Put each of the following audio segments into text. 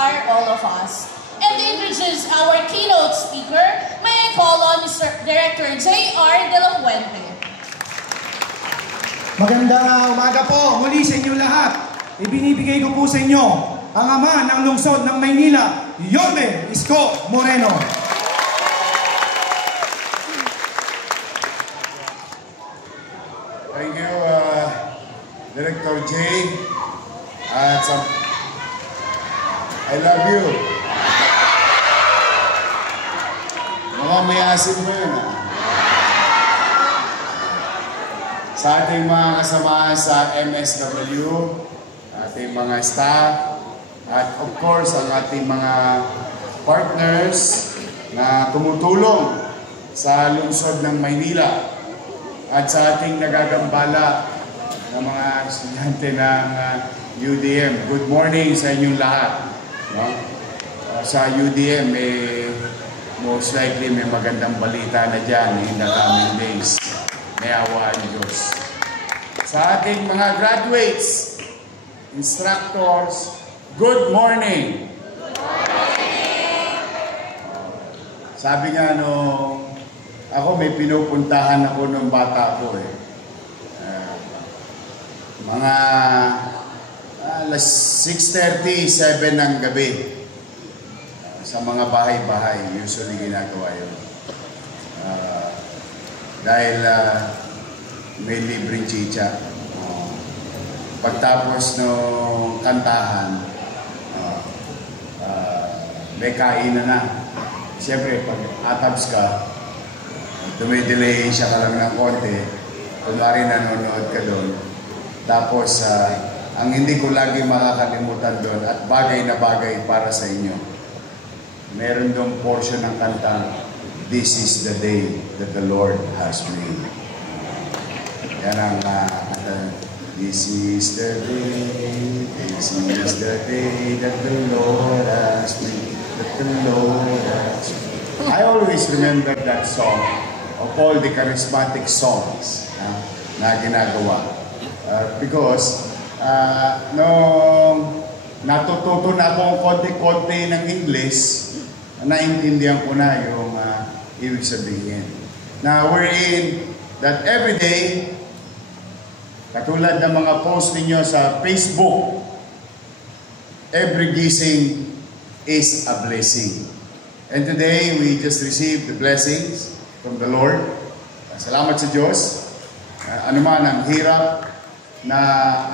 inspire all of us. And to introduce our keynote speaker, may I call on Mr. Director J.R. De La Fuente. Magandang umaga po muli sa inyo lahat. Ibinibigay ko po sa inyo ang ama ng lungsod ng Maynila, Yorme Isko Moreno. Thank you, Director J. I love you. Mga may asin mo yun, ha? Sa ating mga kasama sa MSW, ating mga staff, at of course, ang ating mga partners na tumutulong sa lungsod ng Maynila at sa ating nagagambala ng mga estudyante ng UDM. Good morning sa inyong lahat. No? Sa UDM, most likely may magandang balita na dyan in the coming days. May awa ang Diyos. Sa ating mga graduates, instructors, good morning! Good morning! Sabi nga ako may pinupuntahan ako nung bata ko mga alas 6:30, 7 ng gabi. Sa mga bahay-bahay, usually ginagawa yun. Dahil may libreng chicha. Pagtapos ng kantahan, may kainan na. Siyempre, pag atabs ka, dumidelay siya ka lang ng konti. Kunwari nanonood ka doon. Tapos, ang hindi ko lagi makakalimutan doon at bagay na bagay para sa inyo, meron doon portion ng kantang, "This is the day that the Lord has made." Yan ang this is the day that the Lord has made, that the Lord has made. I always remember that song of all the charismatic songs na ginagawa. Because nung natututo na akong konti-konti ng English, naintindihan ko na yung ibig sabihin. Now, we're in that every day, katulad ng mga post ninyo sa Facebook, every gising is a blessing. And today, we just received the blessings from the Lord. Salamat sa Diyos. Anuman ang hirap na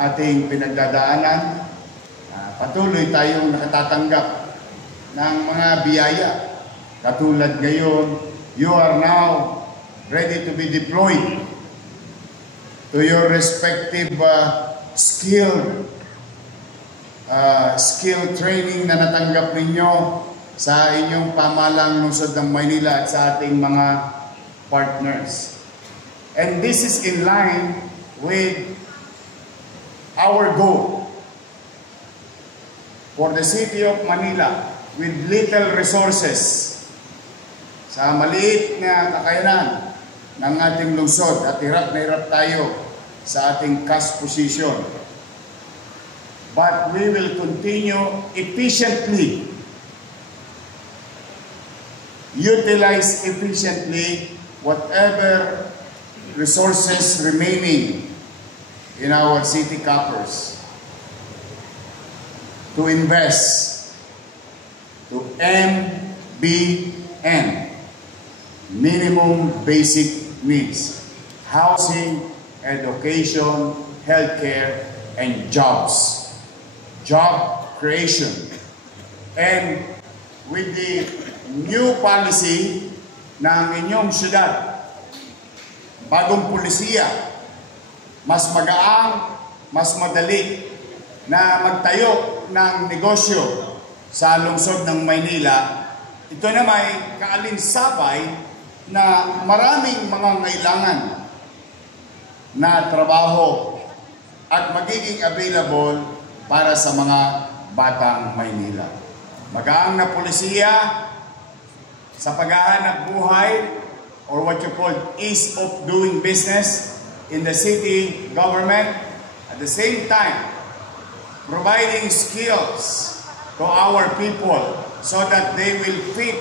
ating pinagdadaanan, patuloy tayong nakatatanggap ng mga biyaya. Katulad ngayon, you are now ready to be deployed to your respective skill training na natanggap ninyo sa inyong pamalang lungsod ng Maynila at sa ating mga partners. And this is in line with our goal for the city of Manila with little resources, sa maliit na kakayanan ng ating lungsod at hirap na hirap tayo sa ating cash position. But we will continue efficiently, utilize efficiently whatever resources remaining in our city coffers to invest to MBN, minimum basic needs, housing, education, healthcare, and jobs, job creation. And with the new policy ng inyong syudad, bagong pulisiya, mas magaang, mas madali na magtayo ng negosyo sa lungsod ng Maynila. Ito na may kaalinsabay na maraming mga ngailangan na trabaho at magiging available para sa mga batang Maynila. Magaang na pulisiya sa paghahanap buhay or what you call ease of doing business in the city government, at the same time providing skills to our people so that they will fit,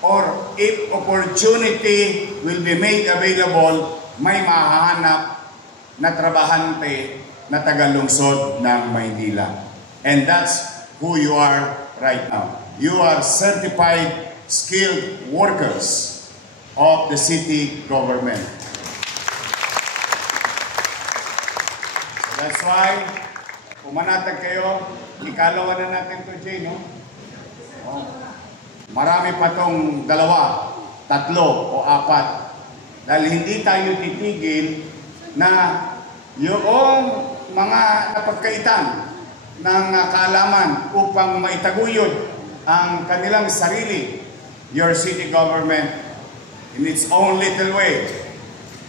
or if opportunity will be made available, may mahahanap na trabahante na tagalungsod ng Maynila. And that's who you are right now. You are certified skilled workers of the city government. So that's why, pumanatag kayo, ikalawa na natin ito, Jay, no? Oh. Marami pa tong 2, 3 o 4. Dahil hindi tayo titigil na yung mga napagkaitan ng kaalaman upang maitaguyod ang kanilang sarili. Your city government, in its own little way,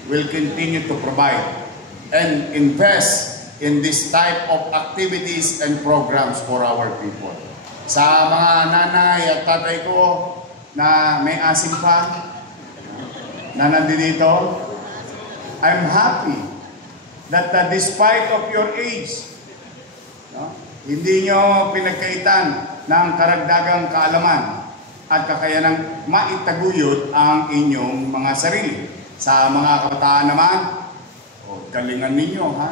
will continue to provide and invest in this type of activities and programs for our people. Sa mga nanay at tatay ko na may asim pa, na nandito, I'm happy that despite of your age, no, hindi nyo pinagkaitan ng karagdagang kaalaman at kakayanang maitaguyod ang inyong mga sarili. Sa mga kabataan naman, galingan ninyo, ha?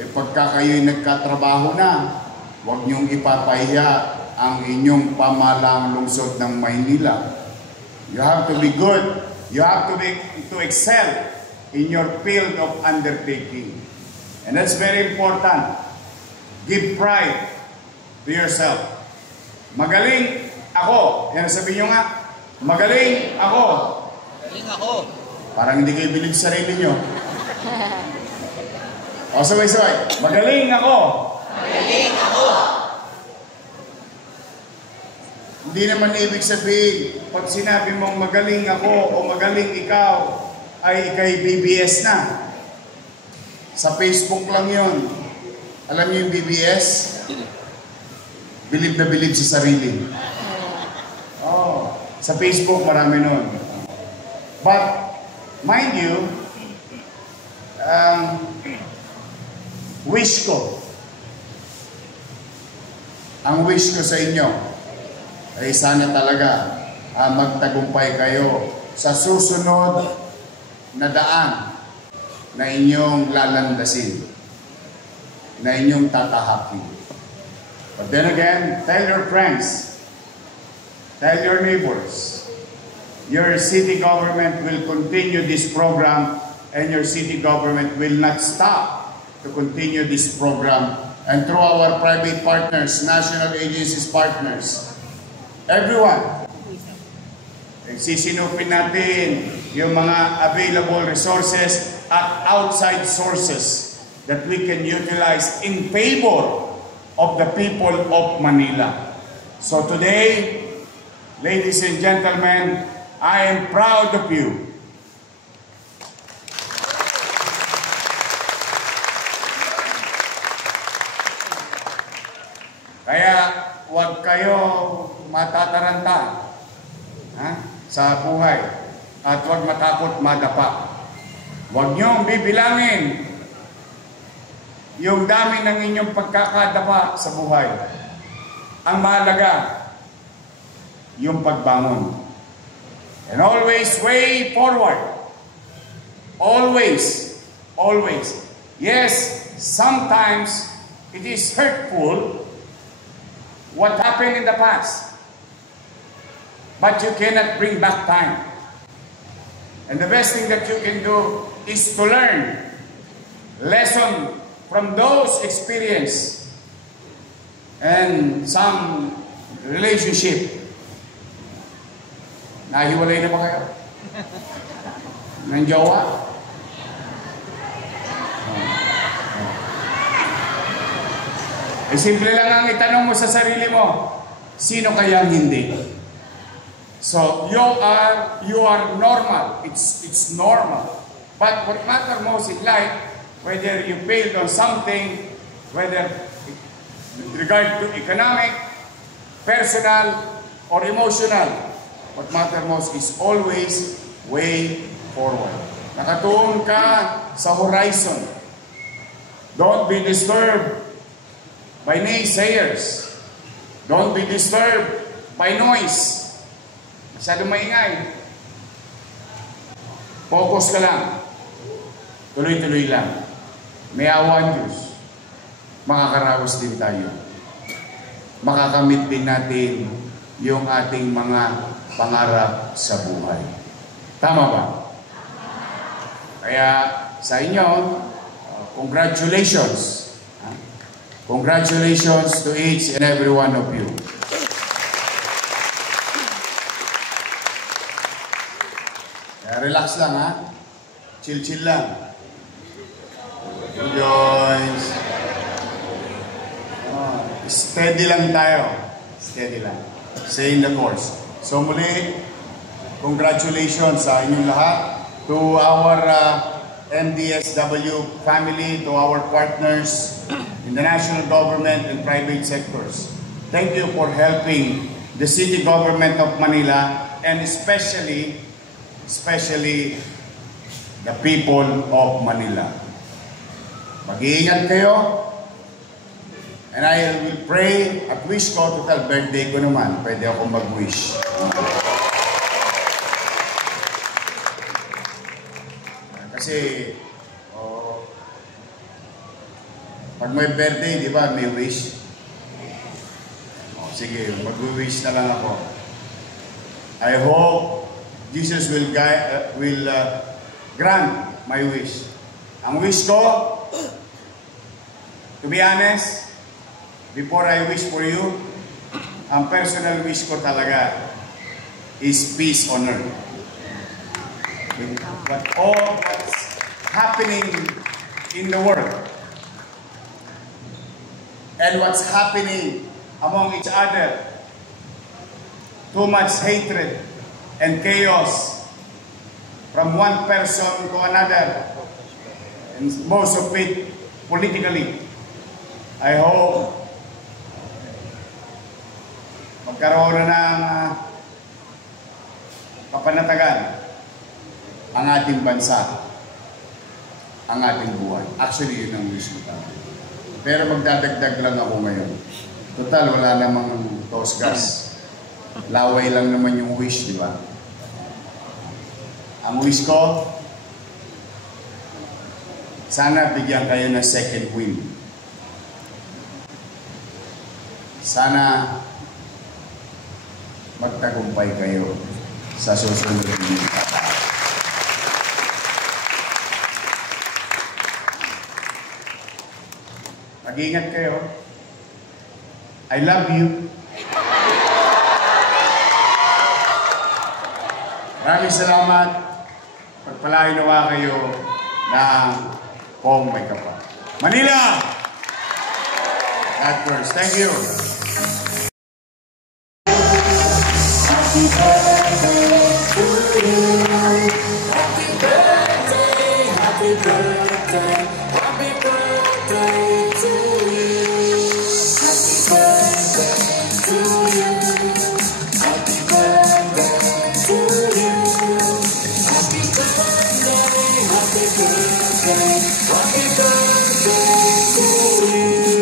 E pagka kayo'y nagkatrabaho na, huwag niyong ipapahiya ang inyong pamalang lungsod ng Maynila. You have to be good. You have to excel in your field of undertaking. And that's very important. Give pride to yourself. Magaling ako. Yan sabihin nyo nga. Magaling ako. Magaling ako. Parang hindi kayo bilib sa sarili nyo. O, sabay-sabay. Magaling ako. Magaling ako. Hindi naman ibig sabihin, pag sinabi mong magaling ako o magaling ikaw, ay ikay BBS na. Sa Facebook lang yun. Alam niyo yung BBS? Bilib na bilib sa sarili. Oh, sa Facebook marami nun. But, mind you, wish ko, ang wish ko sa inyo, ay sana talaga magtagumpay kayo sa susunod na daan na inyong lalandasin, na inyong tatahakin. But then again, tell your friends, tell your neighbors, your city government will continue this program and your city government will not stop to continue this program. And through our private partners, national agencies partners, everyone, sisinupin natin yung mga available resources at outside sources that we can utilize in favor of the people of Manila. So today, ladies and gentlemen, I am proud of you. Kaya huwag kayo matataranta, ha, sa buhay at huwag matakot madapa. Huwag niyong bibilangin yung dami ng inyong pagkakadapa sa buhay. Ang mahalaga, yung pagbangon. And always way forward. Always, always. Yes, sometimes it is hurtful what happened in the past. But you cannot bring back time. And the best thing that you can do is to learn lesson from those experience and some relationship. Nahiwalay na ba kayo? Ng jowa? Eh, simple lang ang itanong mo sa sarili mo, sino kaya hindi? So, you are normal. It's normal. But what matters most in life, whether you failed on something, whether with regard to economic, personal, or emotional, what matters most is always way forward. Nakatuon ka sa horizon. Don't be disturbed by naysayers. Don't be disturbed by noise. Masyado maingay. Focus ka lang. Tuloy-tuloy lang. May awa ang Diyos. Makakaraos din tayo. Makakamit din natin yung ating mga pangarap sa buhay. Tama ba? Kaya sa inyo, congratulations. Congratulations to each and every one of you. Relax lang, ha? Chill-chill lang. Joins. Steady lang tayo. Steady lang. Stay in the course. So muli, congratulations sa inyong lahat. To our MDSW family, to our partners in the national government and private sectors. Thank you for helping the city government of Manila and especially the people of Manila. Mag-iingat kayo. And I will pray at wish ko, total birthday ko naman, pwede ako mag-wish. Kasi, pag may birthday, di ba, may wish? Sige, mag-wish na lang ako. I hope Jesus will grant my wish. Ang wish ko, to be honest, before I wish for you, ang personal wish ko talaga is peace on earth. But all what's happening in the world and what's happening among each other, too much hatred and chaos from one person to another, and most of it politically. I hope magkaroon na ng kapanatagan ang ating bansa, ang ating buhay. Actually, yun ang wish ko tayo. Pero magdadagdag lang ako ngayon. Total, wala namang tosgas. Laway lang naman yung wish, di ba? Ang wish ko, sana bigyan kayo ng second wind. Sana magtagumpay kayo sa susunod na pagkakataon. Mag-ingat kayo. I love you. Maraming salamat. Pagpalain nawa kayo ng Pong May Kapal. Manila! God first. Thank you. Happy birthday to you. Happy birthday, happy birthday, happy birthday to you. Happy birthday to you. Happy birthday to you. Happy birthday, happy birthday, happy birthday to you.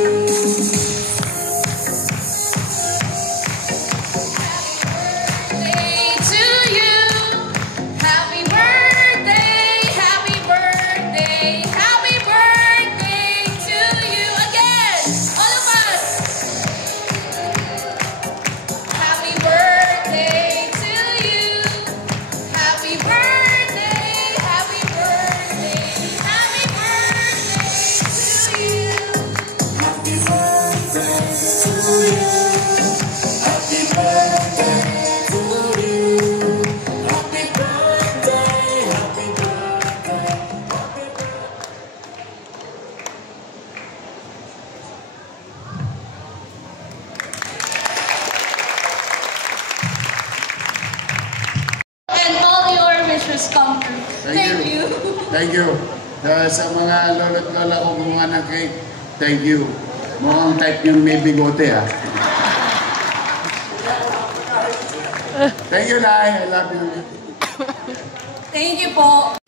Come true. Thank you. Thank you. Sa mga lolo't lola ko gumawa ng cake, thank you. Mukhang type yung may bigote, ha. Thank you, Nay. I love you. Thank you po.